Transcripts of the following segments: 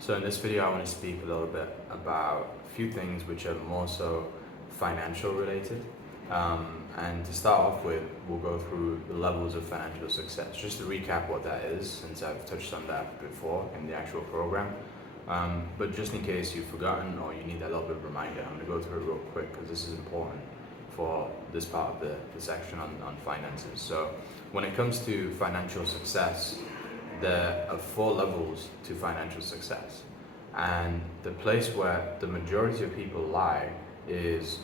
So in this video, I want to speak a little bit about a few things which are more so financial related. And to start off with, we'll go through the levels of financial success. Just to recap what that is, since I've touched on that before in the actual program. But just in case you've forgotten or you need a little bit of reminder, I'm going to go through it real quick because this is important for this part of the section on finances. So when it comes to financial success, there are four levels to financial success. And the place where the majority of people lie is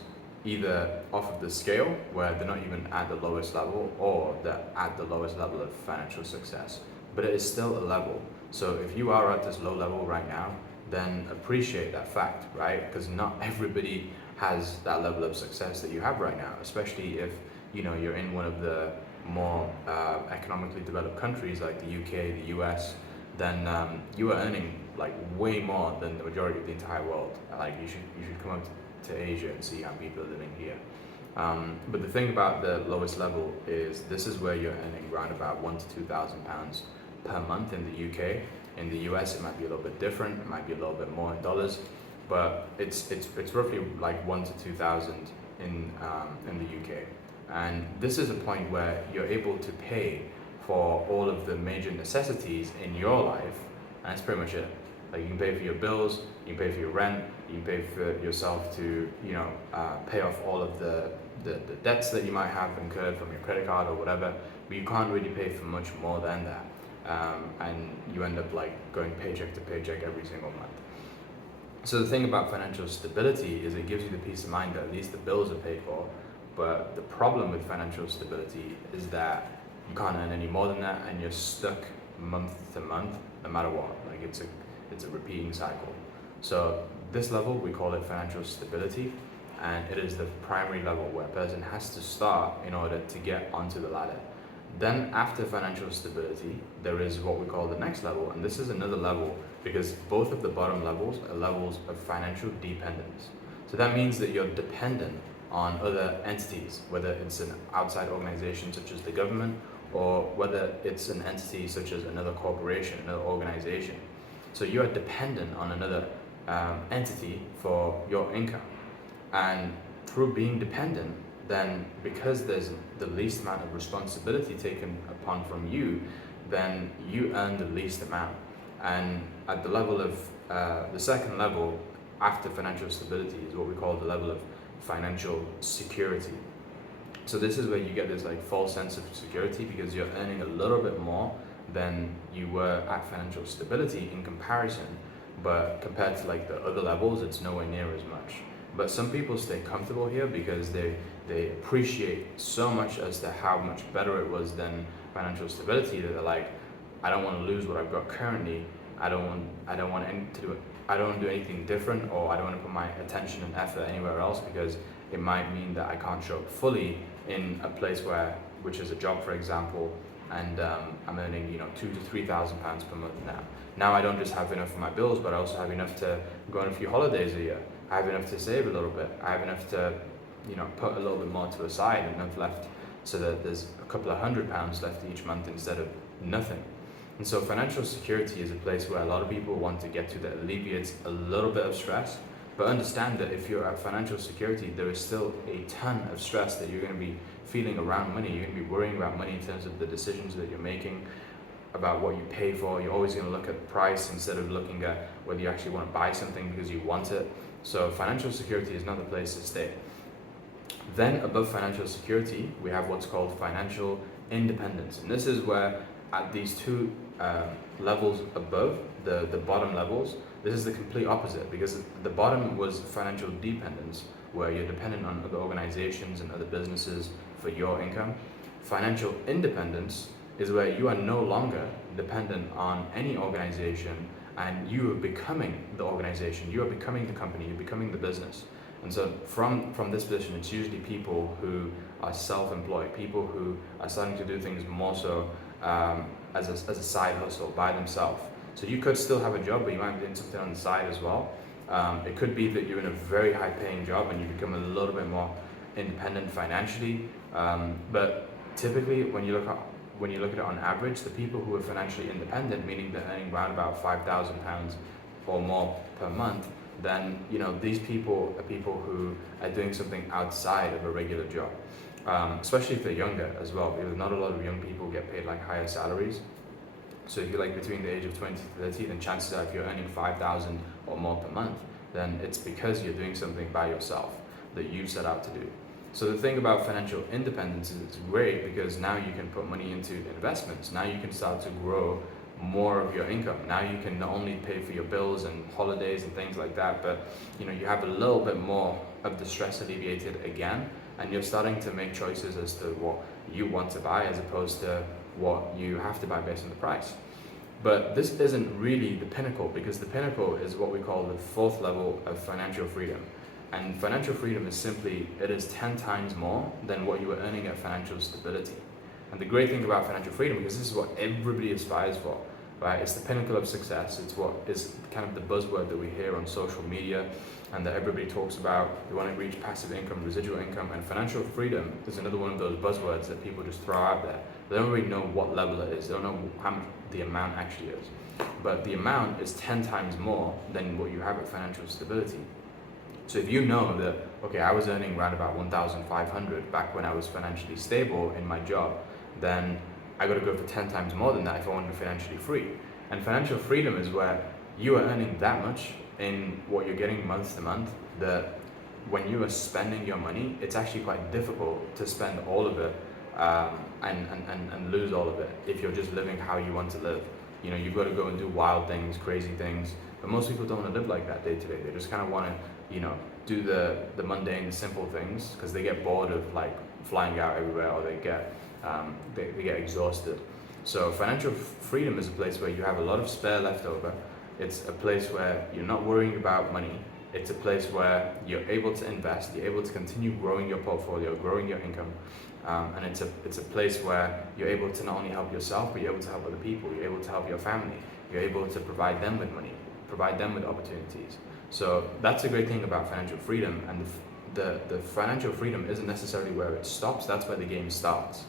either off of the scale, where they're not even at the lowest level, or they're at the lowest level of financial success. But it is still a level. So if you are at this low level right now, then appreciate that fact, right? Because not everybody has that level of success that you have right now, especially if you're in one of the more economically developed countries like the UK, the US, then you are earning like way more than the majority of the entire world. Like you should come up to Asia and see how people are living here. But the thing about the lowest level is this is where you're earning around about £1,000 to £2,000 per month in the UK. In the US, it might be a little bit different. It might be a little bit more in dollars, but it's roughly like 1,000 to 2,000 in the UK. And this is a point where you're able to pay for all of the major necessities in your life, and that's pretty much it. Like you can pay for your bills, you can pay for your rent, you can pay for yourself to pay off all of the debts that you might have incurred from your credit card or whatever, but you can't really pay for much more than that. And you end up like going paycheck to paycheck every single month. So the thing about financial stability is it gives you the peace of mind that at least the bills are paid for. But the problem with financial stability is that you can't earn any more than that, and you're stuck month to month, no matter what. Like it's a repeating cycle. So this level, we call it financial stability, and it is the primary level where a person has to start in order to get onto the ladder. Then after financial stability, there is what we call the next level, and this is another level because both of the bottom levels are levels of financial dependence. So that means that you're dependent on other entities, whether it's an outside organization such as the government, or whether it's an entity such as another corporation, another organization. So you are dependent on another entity for your income. And through being dependent, then because there's the least amount of responsibility taken upon from you, then you earn the least amount. And at the level of the second level after financial stability is what we call the level of financial security. So this is where you get this like false sense of security because you're earning a little bit more than you were at financial stability in comparison, but compared to like the other levels, it's nowhere near as much. But some people stay comfortable here because they appreciate so much as to how much better it was than financial stability that they're like, I don't want to lose what I've got currently. I don't want to do anything different, or I don't want to put my attention and effort anywhere else because it might mean that I can't show up fully in a place which is a job, for example, and I'm earning £2,000 to £3,000 per month now. Now I don't just have enough for my bills, but I also have enough to go on a few holidays a year. I have enough to save a little bit. I have enough to put a little bit more to the side, and enough left so that there's a couple of £100 left each month instead of nothing. And so financial security is a place where a lot of people want to get to that alleviates a little bit of stress, but understand that if you're at financial security, there is still a ton of stress that you're going to be feeling around money. You're going to be worrying about money in terms of the decisions that you're making, about what you pay for. You're always going to look at price instead of looking at whether you actually want to buy something because you want it. So financial security is not the place to stay. Then above financial security, we have what's called financial independence. And this is where at these two levels above, the bottom levels, this is the complete opposite because the bottom was financial dependence, where you're dependent on other organizations and other businesses for your income. Financial independence is where you are no longer dependent on any organization and you are becoming the organization, you are becoming the company, you're becoming the business. And so from this position, it's usually people who are self-employed, people who are starting to do things more so as a side hustle by themselves. So you could still have a job, but you might be doing something on the side as well. It could be that you're in a very high paying job and you become a little bit more independent financially. But typically when you look at it on average, the people who are financially independent, meaning they're earning around about £5,000 or more per month, then these people are people who are doing something outside of a regular job, especially if they're younger as well, because not a lot of young people get paid like higher salaries. So if you're like between the age of 20 to 30, then chances are if you're earning 5,000 or more per month, then it's because you're doing something by yourself that you set out to do. So the thing about financial independence is it's great because now you can put money into investments. Now you can start to grow more of your income. Now you can not only pay for your bills and holidays and things like that, but you have a little bit more of the stress alleviated again, and you're starting to make choices as to what you want to buy as opposed to what you have to buy based on the price. But this isn't really the pinnacle, because the pinnacle is what we call the fourth level of financial freedom. And financial freedom is simply, it is 10 times more than what you were earning at financial stability. And the great thing about financial freedom, because this is what everybody aspires for, right? It's the pinnacle of success. It's what is kind of the buzzword that we hear on social media and that everybody talks about. We want to reach passive income, residual income, and financial freedom is another one of those buzzwords that people just throw out there. They don't really know what level it is. They don't know how much the amount actually is. But the amount is 10 times more than what you have at financial stability. So if you know that, okay, I was earning around about 1,500 back when I was financially stable in my job, then I got to go for 10 times more than that if I want to be financially free. And financial freedom is where you are earning that much in what you're getting month to month, that when you are spending your money, it's actually quite difficult to spend all of it and lose all of it if you're just living how you want to live. You've got to go and do wild things, crazy things, but most people don't want to live like that day to day. They just kind of want to do the mundane, the simple things, because they get bored of like flying out everywhere, or they get exhausted. So financial freedom is a place where you have a lot of spare left over. It's a place where you're not worrying about money. It's a place where you're able to invest, you're able to continue growing your portfolio, growing your income, and it's a place where you're able to not only help yourself, but you're able to help other people. You're able to help your family. You're able to provide them with money, provide them with opportunities. So that's a great thing about financial freedom, and the financial freedom isn't necessarily where it stops. That's where the game starts.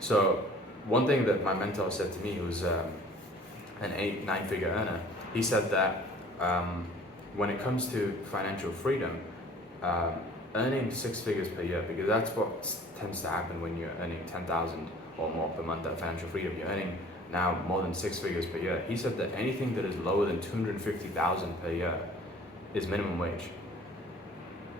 So one thing that my mentor said to me, who's an 8-9 figure earner, he said that when it comes to financial freedom, earning 6 figures per year, because that's what tends to happen when you're earning 10,000 or more per month at financial freedom, you're earning now more than 6 figures per year. He said that anything that is lower than 250,000 per year is minimum wage.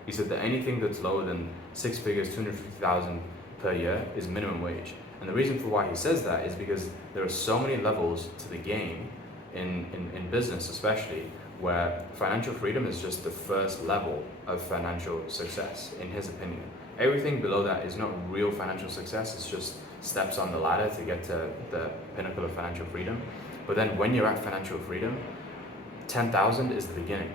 He said that anything that's lower than 6 figures, 250,000 per year is minimum wage. And the reason for why he says that is because there are so many levels to the game in business, especially, where financial freedom is just the first level of financial success, in his opinion. Everything below that is not real financial success. It's just steps on the ladder to get to the pinnacle of financial freedom. But then when you're at financial freedom, 10,000 is the beginning.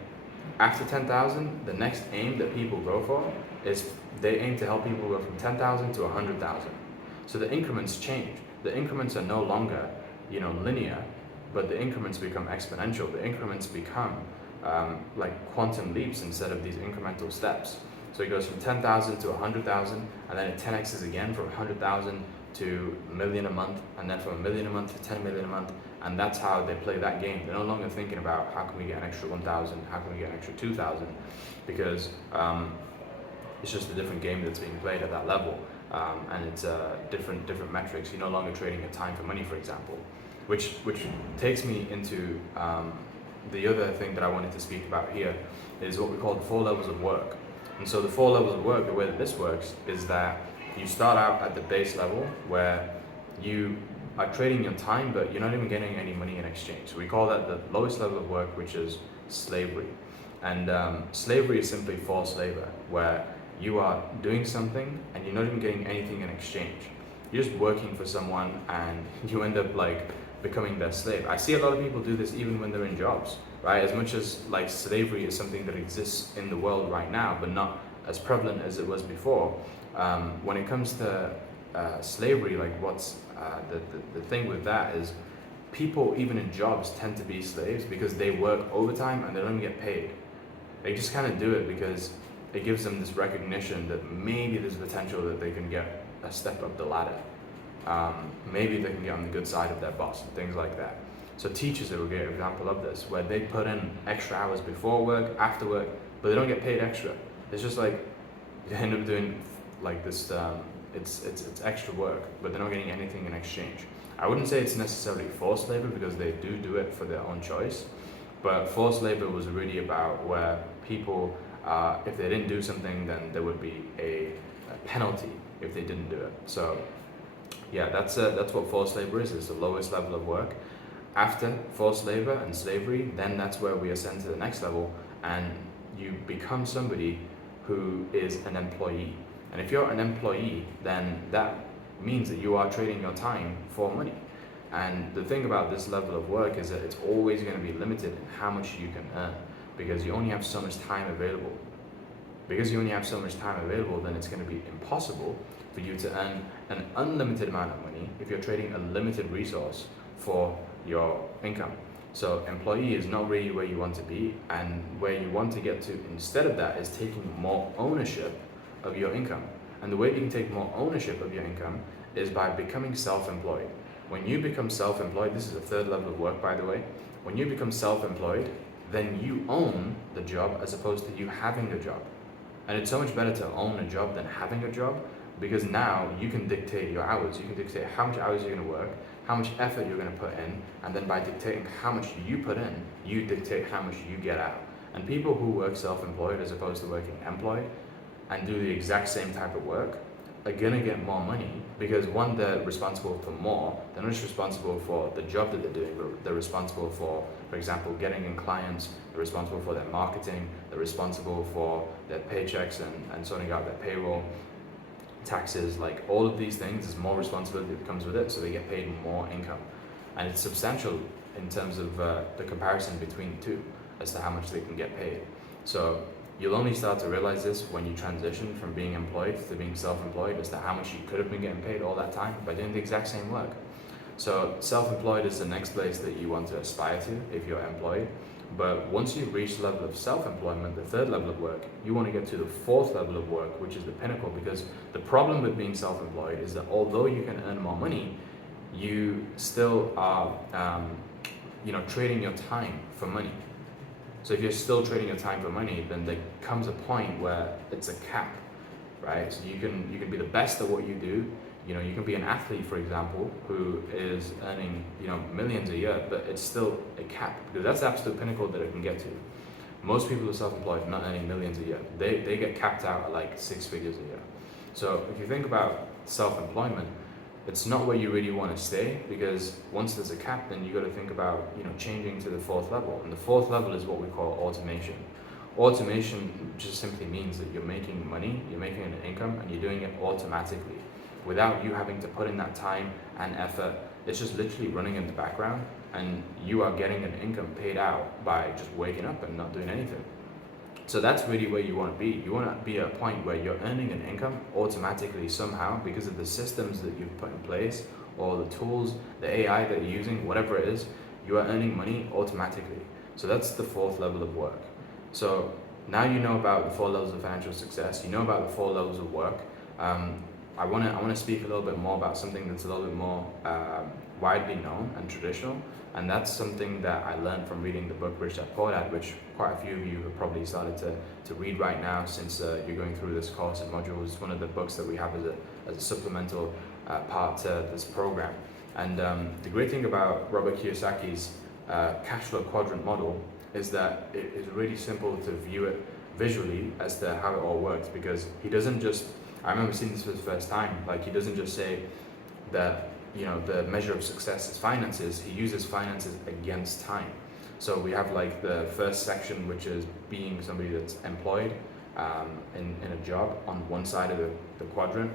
After 10,000, the next aim that people go for is they aim to help people go from 10,000 to 100,000. So the increments change. The increments are no longer, linear, but the increments become exponential. The increments become like quantum leaps instead of these incremental steps. So it goes from 10,000 to 100,000, and then it 10x's again from 100,000 to a million a month, and then from a million a month to 10 million a month. And that's how they play that game. They're no longer thinking about how can we get an extra 1,000, how can we get an extra 2,000, because it's just a different game that's being played at that level, and it's different metrics. You're no longer trading your time for money, for example, which takes me into the other thing that I wanted to speak about here is what we call the 4 levels of work. And so the 4 levels of work, the way that this works is that you start out at the base level where you are trading your time, but you're not even getting any money in exchange. So we call that the lowest level of work, which is slavery. And slavery is simply forced labor, where you are doing something and you're not even getting anything in exchange. You're just working for someone and you end up like becoming their slave. I see a lot of people do this even when they're in jobs, right? As much as like slavery is something that exists in the world right now, but not as prevalent as it was before. When it comes to slavery, like what's the thing with that is people even in jobs tend to be slaves because they work overtime and they don't get paid. They just kind of do it because it gives them this recognition that maybe there's potential that they can get a step up the ladder. Maybe they can get on the good side of their boss and things like that. So teachers are a great example of this, where they put in extra hours before work, after work, but they don't get paid extra. It's just like they end up doing like this. It's extra work, but they're not getting anything in exchange. I wouldn't say it's necessarily forced labor because they do it for their own choice, but forced labor was really about where people, if they didn't do something, then there would be a penalty if they didn't do it. So yeah, that's what forced labor is. It's the lowest level of work. After forced labor and slavery, then that's where we ascend to the next level, and you become somebody who is an employee. And if you're an employee, then that means that you are trading your time for money. And the thing about this level of work is that it's always going to be limited in how much you can earn, because you only have so much time available. Because you only have so much time available, then it's going to be impossible for you to earn an unlimited amount of money if you're trading a limited resource for your income. So employee is not really where you want to be, and where you want to get to instead of that is taking more ownership of your income. And the way you can take more ownership of your income is by becoming self-employed. When you become self-employed, this is the third level of work, by the way. When you become self-employed, then you own the job as opposed to you having a job. And it's so much better to own a job than having a job, because now you can dictate your hours. You can dictate how much hours you're going to work, how much effort you're going to put in, and then by dictating how much you put in, you dictate how much you get out. And people who work self-employed as opposed to working employed and do the exact same type of work are going to get more money, because one, they're responsible for more. They're not just responsible for the job that they're doing, but they're responsible for example, getting in clients. They're responsible for their marketing. They're responsible for their paychecks and sorting out their payroll, taxes. Like all of these things, there's more responsibility that comes with it, so they get paid more income. And it's substantial in terms of the comparison between the two as to how much they can get paid. So you'll only start to realize this when you transition from being employed to being self-employed, as to how much you could have been getting paid all that time by doing the exact same work. So self-employed is the next place that you want to aspire to if you're employed. But once you've reached the level of self-employment, the third level of work, you want to get to the fourth level of work, which is the pinnacle. Because the problem with being self-employed is that although you can earn more money, you still are trading your time for money. So if you're still trading your time for money, then there comes a point where it's a cap, right? So you can be the best at what you do. You can be an athlete, for example, who is earning millions a year, but it's still a cap, because that's the absolute pinnacle that it can get to. Most people who are self-employed are not earning millions a year. They get capped out at like 6 figures a year. So if you think about self-employment, it's not where you really want to stay, because once there's a cap, then you got to think about changing to the fourth level. And the fourth level is what we call automation. Automation just simply means that you're making money, you're making an income, and you're doing it automatically without you having to put in that time and effort. It's just literally running in the background, and you are getting an income paid out by just waking up and not doing anything. So that's really where you want to be. You want to be at a point where you're earning an income automatically somehow because of the systems that you've put in place, or the tools, the AI that you're using, whatever it is, you are earning money automatically. So that's the fourth level of work. So now you know about the 4 levels of financial success, you know about the 4 levels of work. I want to speak a little bit more about something that's a little bit more widely known and traditional, and that's something that I learned from reading the book Rich Dad Poor Dad, which quite a few of you have probably started to read right now since you're going through this course and module. It's one of the books that we have as a supplemental part to this program. And the great thing about Robert Kiyosaki's cash flow quadrant model is that it is really simple to view it visually as to how it all works, because he doesn't just, I remember seeing this for the first time, like he doesn't just say that the measure of success is finances. He uses finances against time. So we have like the first section, which is being somebody that's employed in a job on one side of the quadrant.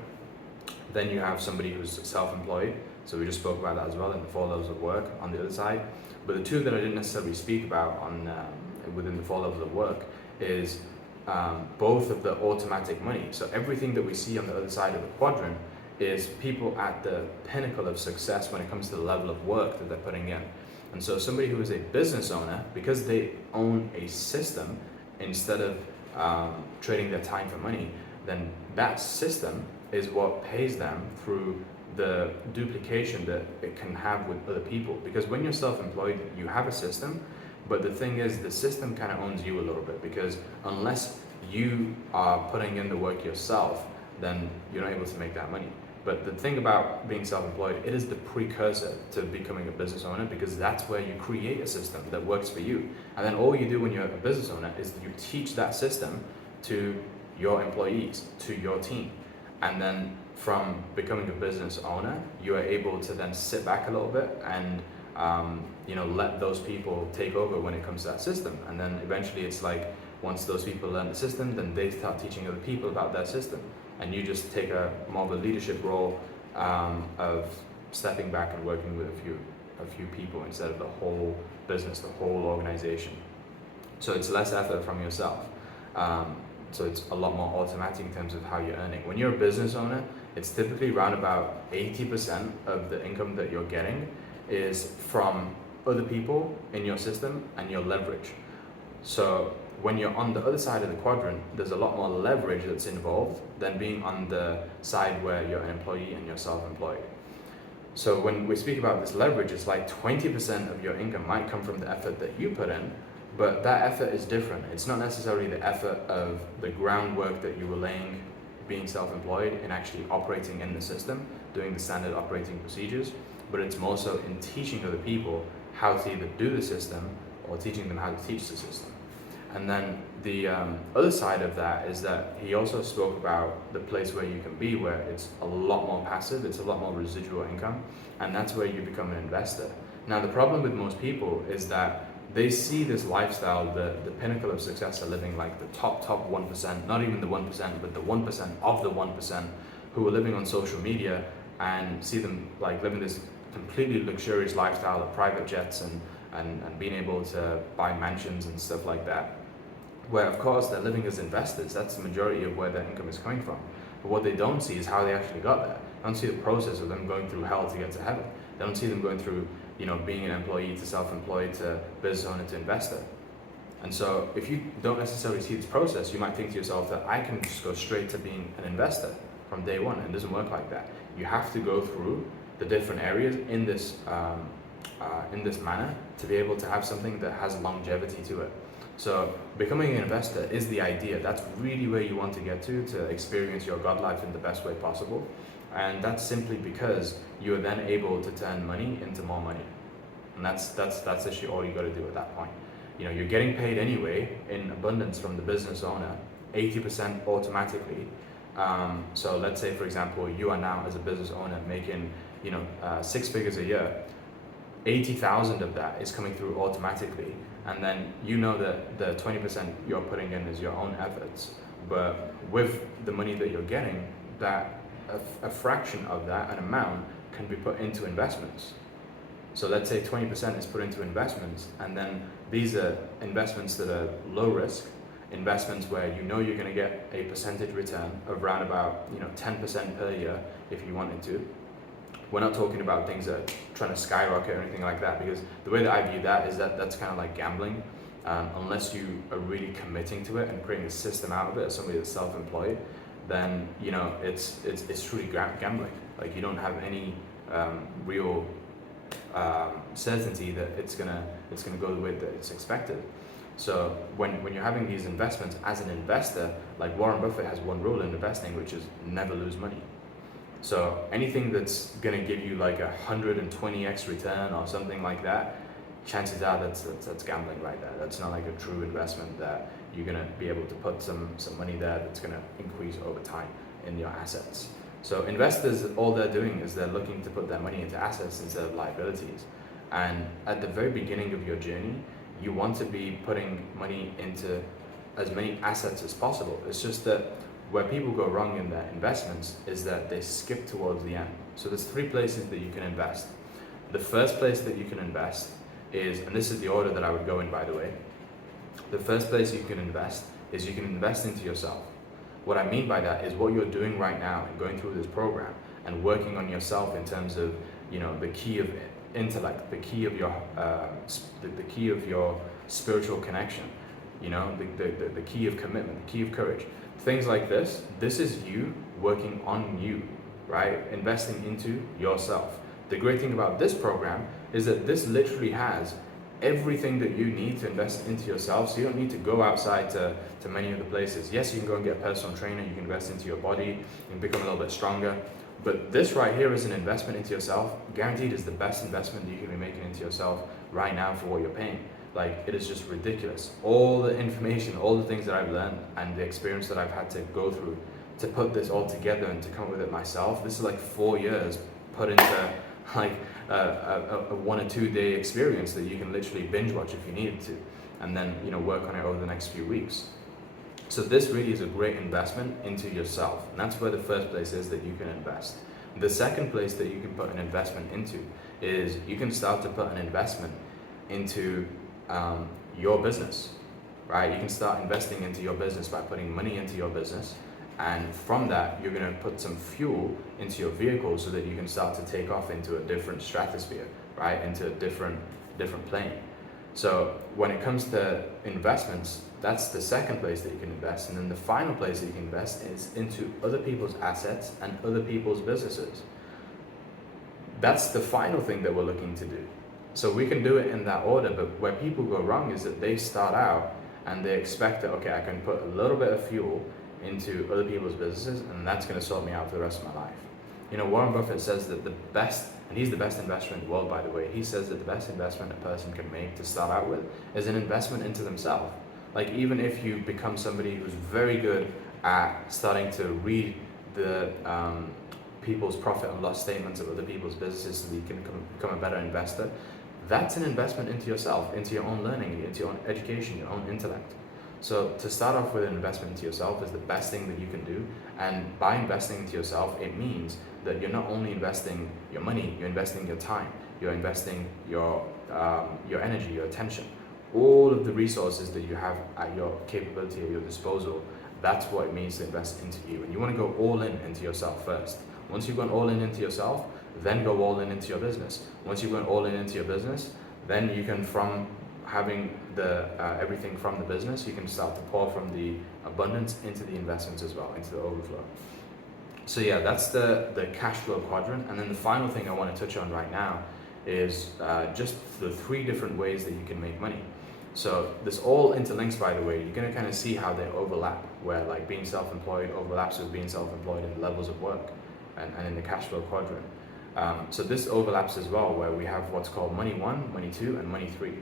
Then you have somebody who's self-employed, so we just spoke about that as well in the 4 levels of work on the other side. But the two that I didn't necessarily speak about within the 4 levels of work is both of the automatic money. So everything that we see on the other side of the quadrant is people at the pinnacle of success when it comes to the level of work that they're putting in. And so somebody who is a business owner, because they own a system instead of trading their time for money, then that system is what pays them through the duplication that it can have with other people. Because when you're self-employed, you have a system, but the thing is, the system kind of owns you a little bit, because unless you are putting in the work yourself, then you're not able to make that money. But the thing about being self-employed, it is the precursor to becoming a business owner, because that's where you create a system that works for you. And then all you do when you're a business owner is you teach that system to your employees, to your team. And then from becoming a business owner, you are able to then sit back a little bit and let those people take over when it comes to that system. And then eventually it's like, once those people learn the system, then they start teaching other people about their system. And you just take a more of a leadership role of stepping back and working with a few people instead of the whole business, the whole organization. So it's less effort from yourself. So it's a lot more automatic in terms of how you're earning. When you're a business owner, it's typically around about 80% of the income that you're getting is from other people in your system and your leverage. So when you're on the other side of the quadrant, there's a lot more leverage that's involved than being on the side where you're an employee and you're self-employed. So when we speak about this leverage, it's like 20% of your income might come from the effort that you put in, but that effort is different. It's not necessarily the effort of the groundwork that you were laying being self-employed and actually operating in the system, doing the standard operating procedures, but it's more so in teaching other people how to either do the system or teaching them how to teach the system. And then the other side of that is that he also spoke about the place where you can be, where it's a lot more passive, it's a lot more residual income, and that's where you become an investor. Now, the problem with most people is that they see this lifestyle, the pinnacle of success are living like the top 1%, not even the 1%, but the 1% of the 1% who are living on social media, and see them like living this completely luxurious lifestyle of private jets and being able to buy mansions and stuff like that, where of course they're living as investors. That's the majority of where their income is coming from. But what they don't see is how they actually got there. They don't see the process of them going through hell to get to heaven. They don't see them going through, being an employee to self-employed to business owner to investor. And so if you don't necessarily see this process, you might think to yourself that I can just go straight to being an investor from day one. And it doesn't work like that. You have to go through the different areas in this manner to be able to have something that has longevity to it. So becoming an investor is the idea. That's really where you want to get to experience your God life in the best way possible. And that's simply because you are then able to turn money into more money. And that's actually all you got to do at that point. You're getting paid anyway in abundance from the business owner, 80% automatically. So let's say, for example, you are now as a business owner making, 6 figures a year. 80,000 of that is coming through automatically, and then that the 20% you're putting in is your own efforts. But with the money that you're getting, that a fraction of that, an amount, can be put into investments. So let's say 20% is put into investments, and then these are investments that are low risk, investments where you're going to get a percentage return of around about 10% per year if you wanted to. We're not talking about things that are trying to skyrocket or anything like that, because the way that I view that is that that's kind of like gambling. Unless you are really committing to it and creating a system out of it as somebody that's self-employed, then it's truly gambling. Like, you don't have any real certainty that it's gonna go the way that it's expected. So when you're having these investments as an investor, like Warren Buffett has one rule in investing, which is never lose money. So anything that's going to give you like 120x return or something like that, chances are that's gambling right there. That's not like a true investment that you're going to be able to put some money there that's going to increase over time in your assets. So investors, all they're doing is they're looking to put their money into assets instead of liabilities. And at the very beginning of your journey, you want to be putting money into as many assets as possible. It's just that where people go wrong in their investments is that they skip towards the end. So there's 3 places that you can invest. The first place that you can invest is, and this is the order that I would go in, by the way. The first place you can invest is you can invest into yourself. What I mean by that is what you're doing right now and going through this program and working on yourself in terms of, the key of intellect, the key of your spiritual connection, the key of commitment, the key of courage. Things like this is you working on you. right? Investing into yourself. The great thing about this program is that this literally has everything that you need to invest into yourself, so you don't need to go outside to many of the places. Yes, you can go and get a personal trainer, you can invest into your body, you can become a little bit stronger, but this right here is an investment into yourself, guaranteed is the best investment that you can be making into yourself right now for what you're paying. Like, it is just ridiculous. All the information, all the things that I've learned and the experience that I've had to go through to put this all together and to come up with it myself, this is like 4 years put into like a 1 or 2 day experience that you can literally binge watch if you needed to, and then work on it over the next few weeks. So this really is a great investment into yourself, and that's where the first place is that you can invest. The second place that you can put an investment into is you can start to put an investment into your business, right? You can start investing into your business by putting money into your business, and from that you're going to put some fuel into your vehicle so that you can start to take off into a different stratosphere, right? Into a different plane. So when it comes to investments, that's the second place that you can invest. And then the final place that you can invest is into other people's assets and other people's businesses. That's the final thing that we're looking to do. So we can do it in that order, but where people go wrong is that they start out and they expect that, okay, I can put a little bit of fuel into other people's businesses and that's going to sort me out for the rest of my life. Warren Buffett says that the best, and he's the best investor in the world, by the way, he says that the best investment a person can make to start out with is an investment into themselves. Like, even if you become somebody who's very good at starting to read the people's profit and loss statements of other people's businesses so that you can become a better investor, that's an investment into yourself, into your own learning, into your own education, your own intellect. So to start off with an investment into yourself is the best thing that you can do. And by investing into yourself, it means that you're not only investing your money, you're investing your time, you're investing your energy, your attention, all of the resources that you have at your capability, at your disposal. That's what it means to invest into you. And you want to go all in into yourself first. Once you've gone all in into yourself, then go all in into your business. Once you've gone all in into your business, then you can, from having the everything from the business, you can start to pour from the abundance into the investments as well, into the overflow. So yeah, that's the cash flow quadrant. And then the final thing I want to touch on right now is just the 3 different ways that you can make money. So this all interlinks, by the way. You're going to kind of see how they overlap, where like being self-employed overlaps with being self-employed in levels of work and in the cash flow quadrant. So this overlaps as well, where we have what's called money 1, money 2, and money 3.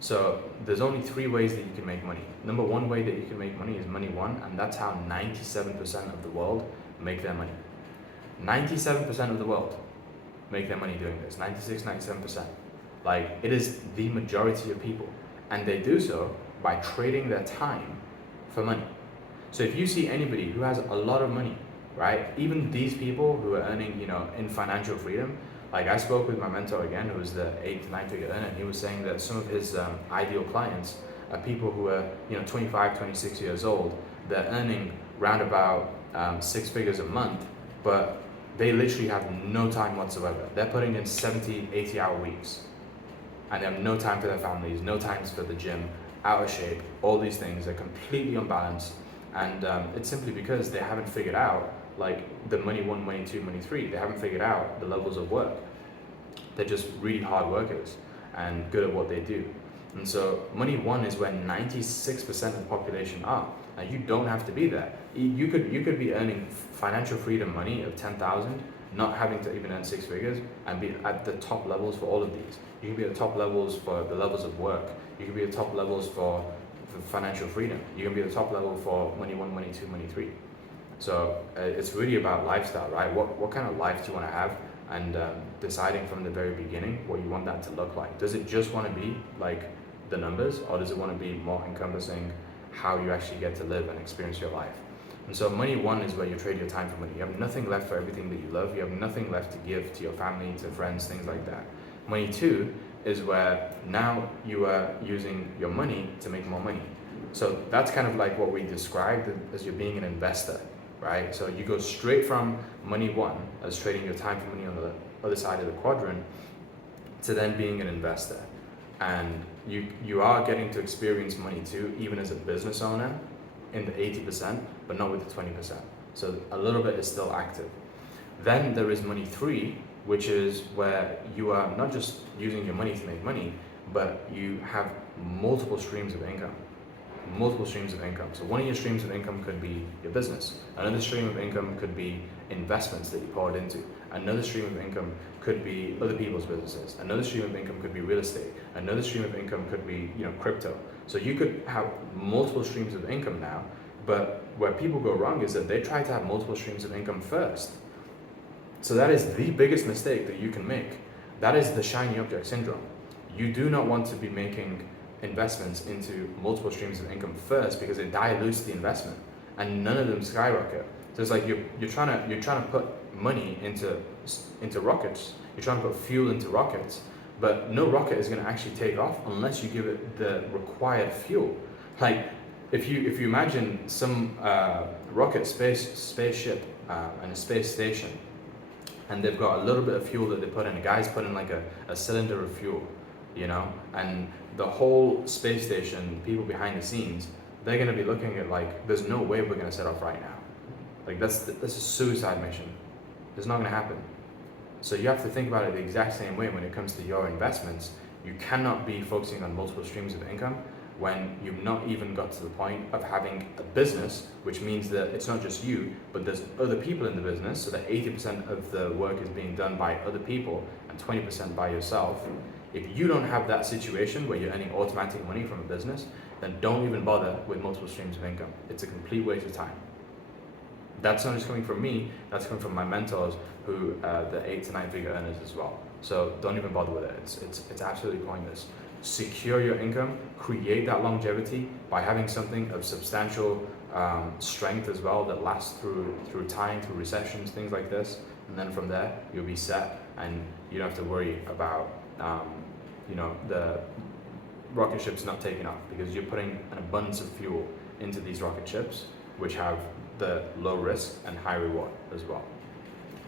So there's only 3 ways that you can make money. Number 1 way that you can make money is money 1, and that's how 97% of the world make their money. 97% of the world make their money doing this. 96, 97%. Like, it is the majority of people. And they do so by trading their time for money. So if you see anybody who has a lot of money, right? Even these people who are earning, in financial freedom, like I spoke with my mentor again, who was the 8 to 9 figure earner, and he was saying that some of his ideal clients are people who are, 25, 26 years old. They're earning round about 6 figures a month, but they literally have no time whatsoever. They're putting in 70, 80-hour weeks, and they have no time for their families, no time for the gym, out of shape, all these things. They're completely unbalanced, and it's simply because they haven't figured out like the money 1, money 2, money 3. They haven't figured out the levels of work. They're just really hard workers and good at what they do. And so money 1 is where 96% of the population are. And you don't have to be there. You could be earning financial freedom money of 10,000, not having to even earn 6 figures, and be at the top levels for all of these. You can be at the top levels for the levels of work. You can be at the top levels for financial freedom. You can be at the top level for money 1, money 2, money 3. So it's really about lifestyle, right? What kind of life do you want to have, and deciding from the very beginning what you want that to look like. Does it just want to be like the numbers, or does it want to be more encompassing how you actually get to live and experience your life? And so money 1 is where you trade your time for money. You have nothing left for everything that you love. You have nothing left to give to your family, to friends, things like that. Money 2 is where now you are using your money to make more money. So that's kind of like what we described as you being an investor, right? So you go straight from money 1, as trading your time for money on the other side of the quadrant, to then being an investor. And you are getting to experience money 2, even as a business owner, in the 80%, but not with the 20%. So a little bit is still active. Then there is money three, which is where you are not just using your money to make money, but you have multiple streams of income. Multiple streams of income. So one of your streams of income could be your business. Another stream of income could be investments that you poured into. Another stream of income could be other people's businesses. Another stream of income could be real estate. Another stream of income could be, crypto. So you could have multiple streams of income now, but where people go wrong is that they try to have multiple streams of income first. So that is the biggest mistake that you can make. That is the shiny object syndrome. You do not want to be making investments into multiple streams of income first, because it dilutes the investment and none of them skyrocket. So it's like you're trying to put money into rockets. You're trying to put fuel into rockets, but no rocket is going to actually take off unless you give it the required fuel. Like if you imagine some rocket spaceship and a space station, and they've got a little bit of fuel that they put in. A guy's put in like a cylinder of fuel, and the whole space station, people behind the scenes, they're going to be looking at like, there's no way we're going to set off right now. Like that's a suicide mission. It's not going to happen. So you have to think about it the exact same way when it comes to your investments. You cannot be focusing on multiple streams of income when you've not even got to the point of having a business, which means that it's not just you, but there's other people in the business, so that 80% of the work is being done by other people and 20% by yourself. If you don't have that situation where you're earning automatic money from a business, then don't even bother with multiple streams of income. It's a complete waste of time. That's not just coming from me, that's coming from my mentors who the 8 to 9 figure earners as well. So don't even bother with it. It's absolutely pointless. Secure your income, create that longevity by having something of substantial strength as well that lasts through time, through recessions, things like this. And then from there, you'll be set and you don't have to worry about the rocket ships not taking off, because you're putting an abundance of fuel into these rocket ships, which have the low risk and high reward as well.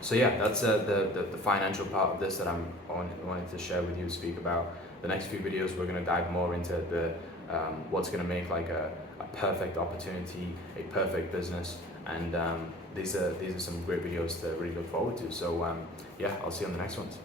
So yeah, that's the financial part of this that I wanted to share with you, speak about. The next few videos, we're going to dive more into the what's going to make like a perfect opportunity, a perfect business, and these are some great videos to really look forward to. So yeah, I'll see you on the next ones.